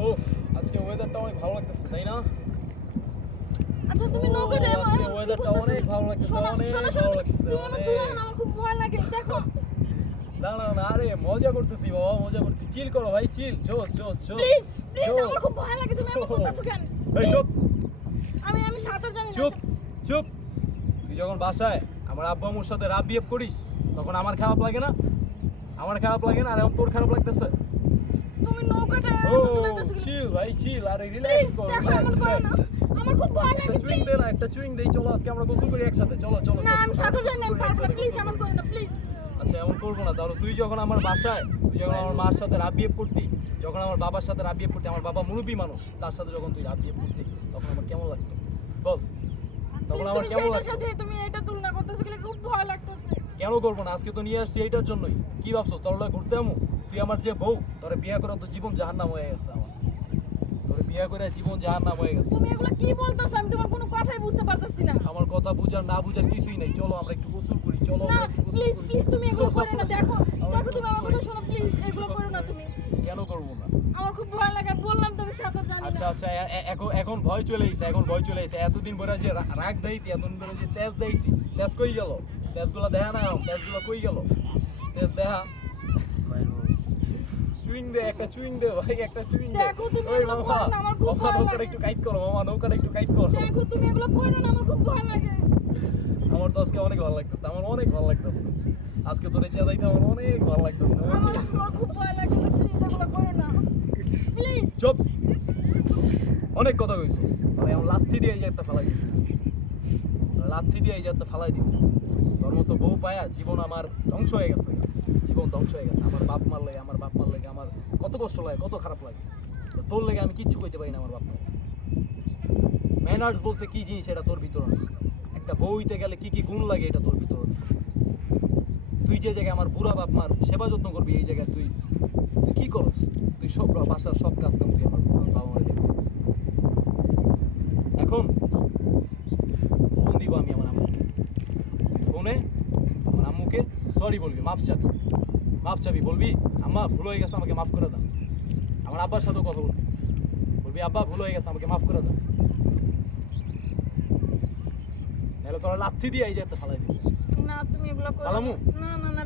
উফ আজকে ওয়েদারটা অনেক ভালো লাগতেছে তাই না? আচ্ছা তুমি এমন আজকে করতেছো? অনেক ভালো লাগতেছে, অনেক ভালো লাগতেছে, তুমি আমার অনেক। চুলে না, আমার খুব ভয় লাগে দেখো। না না না আরে মজা করতেছি বাবা মজা করছি। চিল করো ভাই চিল জোস জোস জোস প্লিজ প্লিজ আমার খুব ভয় লাগে তুমি এমন করতেছো কেন? এই চুপ। আমি আমি সাঁতার জানি চুপ চুপ। তুই যখন বাসায় আমার আব্বু আম্মুর সাথে রাব বিহেভ করিস তখন আমার খারাপ লাগে না? আমার খারাপ লাগে না? আর এখন তোর খারাপ লাগতেছে? তুমি নৌকাটা? চিল ভাই চিল আরে রিল্যাক্স কর রিল্যাক্স আমার খুব ভয় লাগে চুইং দে না একটা চুইং দেই চলো আজকে আমরা গোসল করি একসাথে চলো চলো না আমি সাঁতার জানি না পারব না প্লিজ এমন করো। না প্লিজ আচ্ছা এমন করব না তাহলে তুই যখন আমার বাসায় তুই যখন আমার মার সাথে রাব বিহেভ করতি যখন আমার বাবার সাথে রাব বিহেভ করতি আমার বাবা মুরব্বী মানুষ তার সাথে যখন তুই রাব বিহেভ করতি তখন আমার কেমন লাগতো? বল। তখন আমার কেমন লাগতো? তুমি এটা তুলনা করতেছো খুব ভয় লাগতেছে। কেন করব না? আজকে তো নিয়ে আসছি এইটার জন্যই। কি ভাবছ? তোর ঘুরতে আমু তুই আমার যে বউ তোরে বিয়ে করে তো জীবন জাহান্নাম হয়ে গেছে আমার। তোরে বিয়ে করে জীবন জাহান্নাম হয়ে গেছে। তুমি এগুলো কি বলতেছো? আমি তোমার কোনো কথাই বুঝতে পারতেছি না। আমার কথা বুঝার না বুঝার কিছুই নাই। চলো আমরা একটু গোসল করি চলো না প্লিজ প্লিজ তুমি এগুলো করো না দেখো দেখো তুমি আমার কথা শোনো প্লিজ এগুলো করো না তুমি। কেন করব না? আমার খুব ভয় লাগে বললাম তুমি সাঁতার জানি আচ্ছা না। আচ্ছা এ- এখন এখন ভয় চলে গেছে এখন ভয় চলে গেছে এতদিন ধরে যে রাগ দেইতি এতদিন ধরে যে তেজ দেইতি তেজ কই গেল? তেজগুলো দেখা না তেজগুলো কই গেল? তেজ দেখা চুইং দে একটা চুইং দে ভাই একটা চুইং দে। দেখো তুমি ওই মামা আমার মামা নৌকাটা একটু কাইট করো মামা নৌকাটা একটু কাইট করো। দেখো তুমি এগুলো করো না আমার খুব ভয় লাগে। আমার তো আজকে অনেক ভালো লাগতেছে আমার অনেক ভালো লাগতেছে। আজকে তোর আমার অনেক ভালো লাগতেছে আমার আমার খুব ভয় লাগে প্লিজ এগুলো করো না। প্লিজ চুপ। অনেক কথা কইছিস আমি আমার লাথি দিয়ে এই একটা ফালাই দিব। লাথি দিয়ে এই একটা ফালাই দিব। তোর মতো বউ পায়া জীবন আমার ধ্বংস হয়ে গেছে। জীবন ধ্বংস হয়ে গেছে। আমার বাপ মার লাগে আমার বাপ মার লাগে আমার কত কষ্ট লাগে, কত খারাপ লাগে। তোর লাগে আমি কিচ্ছু কইতে পারি না আমার বাপ ম্যানার্স বলতে কি জিনিস এটা তোর ভিতরে একটা বউইতে গেলে কি কি গুণ লাগে এটা তোর ভিতরে। তুই যে জায়গায় আমার বুড়া বাপ মার সেবা যত্ন করবি, এই জায়গায় তুই তুই কি করস? তুই সব বাসার সব কাজ কাম তুই আমার বাবা মারে দেখে। এখন ফোন দিব আমি আমার আম্মুকে। তুই ফোনে আমার আম্মুকে সরি বলবি, মাফ চাবি। মাফ চাবি বলবি আম্মা ভুল হয়ে গেছে আমাকে মাফ করে দাও। আমার আব্বার সাথেও কথা বলবি। বলবি আব্বা ভুল হয়ে গেছে আমাকে মাফ করে দাও। নাহলে তোরা লাথি দিয়ে এই যে একটা ফালাই দিবি। না তুমি এগুলো করো পালামু? না। না না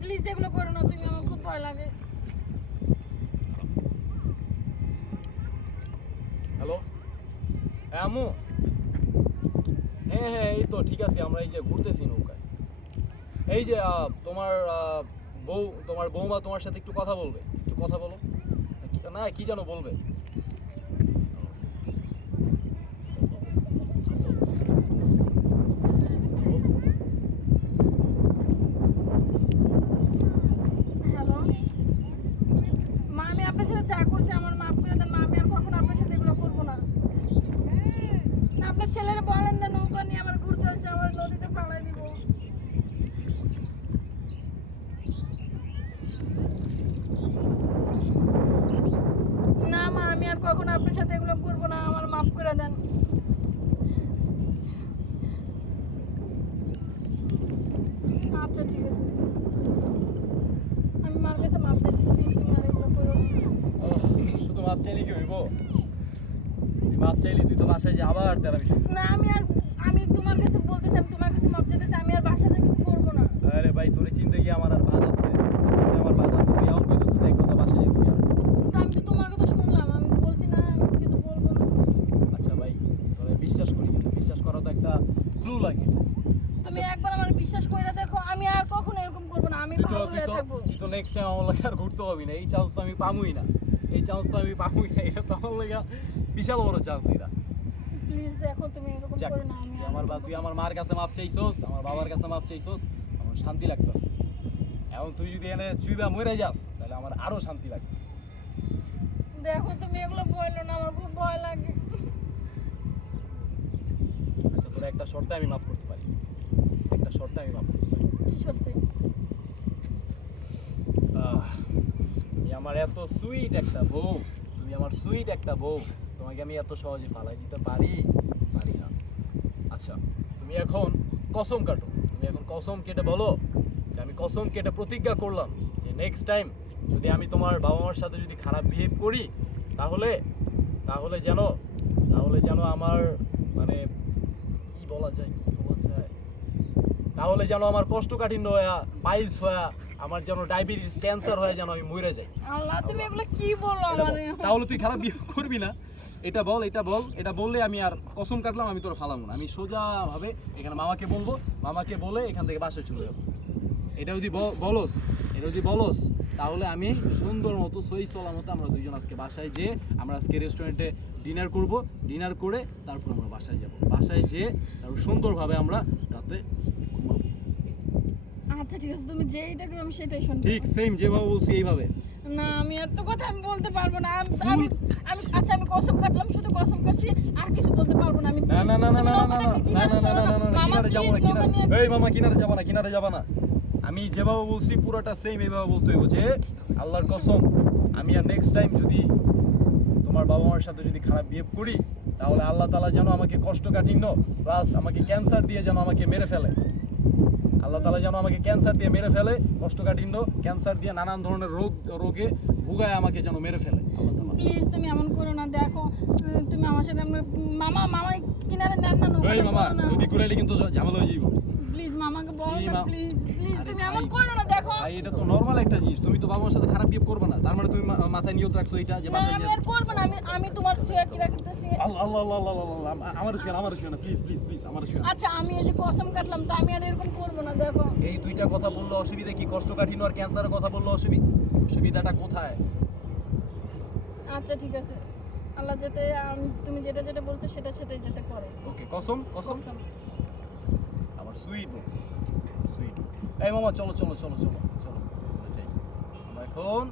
প্লিজ এগুলো করো না তুমি আমার খুব ভয় লাগে। হ্যালো? হ্যাঁ আম্মু? হ্যাঁ হ্যাঁ এই তো ঠিক আছে আমরা এই যে ঘুরতেছি নৌকায়। এই যে তোমার বউ, তোমার বৌমা তোমার সাথে একটু কথা বলবে। একটু কথা বলো। না, কি যেন বলবে? ছেলেরা বলেন না, নৌকা নিয়ে আমার ঘুরতে আসছে আমার নদীতে পাড়ায় দিব না মা আমি আর কখনো আপনার সাথে এগুলো করব না আমার মাফ করে দেন। আচ্ছা ঠিক আছে। আমি মার কাছে মাপ চাইছি প্লিজ তুমি আর এগুলো করো শুধু মাপ চাইলে কি হইব? মাপ চাইলি তুই তো বাসায় যে আবার তেরা বিষয় না আমি আর আমি তোমার কাছে বলতেছি আমি তোমার কাছে মাপ চাইতেছি আমি আর বাসাতে কিছু করব না। আরে ভাই তোর চিন্তা কি আমার আর বাদ আছে চিন্তা আমার বাদ আছে তুই এমন কইতেছিস এক কথা বাসায় যাবি আর কিন্তু আমি তো তোমার কথা শুনলাম আমি বলছি না আমি কিছু বলব না আচ্ছা ভাই তোরে বিশ্বাস করি কিন্তু বিশ্বাস করা তো একটা ক্লু লাগে তুমি একবার আমার বিশ্বাস করে দেখো আমি আর কখনো এরকম করব না আমি তুই তো তুই তো তুই তো নেক্সট টাইম আমার লাগে আর ঘুরতে হবি না। এই চান্স তো আমি পামুই না। এই চান্স তো আমি পামুই না। এটা তো আমার লাগে বিশাল বড় চান্স এটা। প্লিজ দেখো তুমি এরকম করো না আমি আমার বা তুই আমার মার কাছে মাপ চাইছস আমার বাবার কাছে মাপ চাইছস আমার শান্তি লাগতেছে। এখন তুই যদি এনে চুইবা মরে যাস তাহলে আমার আরও শান্তি লাগবে। দেখো তুমি এগুলো বলল না আমার খুব ভয় লাগে। আচ্ছা তোর একটা শর্তে আমি মাফ করতে পারি। একটা শর্তে আমি মাফ করতে পারি। কি তুমি আমার এত সুইট একটা বউ। তুমি আমার সুইট একটা বউ। তোমাকে আমি এত সহজে ফালাই দিতে পারি? পারি না। আচ্ছা তুমি এখন কসম কাটো। তুমি এখন কসম কেটে বলো যে আমি কসম কেটে প্রতিজ্ঞা করলাম যে নেক্সট টাইম যদি আমি তোমার বাবা মার সাথে যদি খারাপ বিহেভ করি, তাহলে তাহলে যেন তাহলে যেন আমার মানে কি বলা যায়, কি বলা যায়? তাহলে যেন আমার কোষ্ঠকাঠিন্য হয়া পাইলস হয়া আমার যেন ডায়াবেটিস ক্যান্সার হয়ে যেন আমি মরে যাই। আল্লাহ তুমি এগুলো কি বলো আমার তাহলে তুই খারাপ বিয়ে করবি না। এটা বল এটা বল। এটা বললে আমি আর কসম কাটলাম আমি তোর ফালাবো না। আমি সোজা ভাবে এখানে মামাকে বলব মামাকে বলে এখান থেকে বাসায় চলে যাব। এটা যদি বলস এটা যদি বলস তাহলে আমি সুন্দর মতো সই মতো আমরা দুইজন আজকে বাসায় যেয়ে আমরা আজকে রেস্টুরেন্টে ডিনার করব। ডিনার করে তারপর আমরা বাসায় যাব। বাসায় যেয়ে তারপর সুন্দরভাবে আমরা রাতে আচ্ছা ঠিক আছে তুমি যেইটা করবে আমি সেটাই শুনব ঠিক সেম যেভাবে বলছি এইভাবে না আমি এত কথা আমি বলতে পারব না আমি আমি আচ্ছা আমি কসম কাটলাম শুধু কসম কাটছি আর কিছু বলতে পারব না আমি না না না না না না না না না না না না না না মামা, কিনারে যাব না কিনারে এই মামা কিনারে যাবা না কিনারে যাবা না আমি যেভাবে বলছি পুরোটা সেম এইভাবে বলতে হইব যে আল্লাহর কসম আমি আর নেক্সট টাইম যদি তোমার বাবা মার সাথে যদি খারাপ বিহেভ করি তাহলে আল্লাহ তাআলা যেন আমাকে কষ্টকাঠিন্য প্লাস আমাকে ক্যান্সার দিয়ে যেন আমাকে মেরে ফেলে আল্লাহ তালা যেন আমাকে ক্যান্সার দিয়ে মেরে ফেলে কষ্টকাঠিন্য ক্যান্সার দিয়ে নানান ধরনের রোগ রোগে ভুগায় আমাকে যেন মেরে ফেলে। আল্লাহ তাআলা। প্লিজ তুমি এমন করো না দেখো তুমি আমার সাথে মামা মামা কিনারে নেন না মামা নদী কিন্তু ঝামেলা হয়ে যাইব। ভাই। এটা তো নর্মাল একটা জিনিস। তুমি তো বাবা মার সাথে খারাপ বিহেভ করবে না। তার মানে তুমি মাথায় নিয়ত রাখছো এটা যে বাসায় আমি আর করব না আমি আমি তোমার সোয়া কি রাখতেছি আল্লাহ আল্লাহ আল্লাহ আল্লাহ আল্লাহ আল্লাহ, আমার শুয়ে আমার শুয়ে না প্লিজ প্লিজ প্লিজ আমার শুয়ে আচ্ছা আমি এই যে কসম কাটলাম তো আমি আর এরকম করব না দেখো। এই দুইটা কথা বললে অসুবিধা কি? কষ্টকাঠিন্য আর ক্যান্সারের কথা বললে অসুবিধা অসুবিধাটা কোথায়? আচ্ছা ঠিক আছে। আল্লাহ যেতে আমি তুমি যেটা যেটা বলছো সেটা সেটাই যেতে করে। ওকে কসম কসম? আমার সুইট এই মামা চলো চলো চলো চলো চলো। আমরা এখন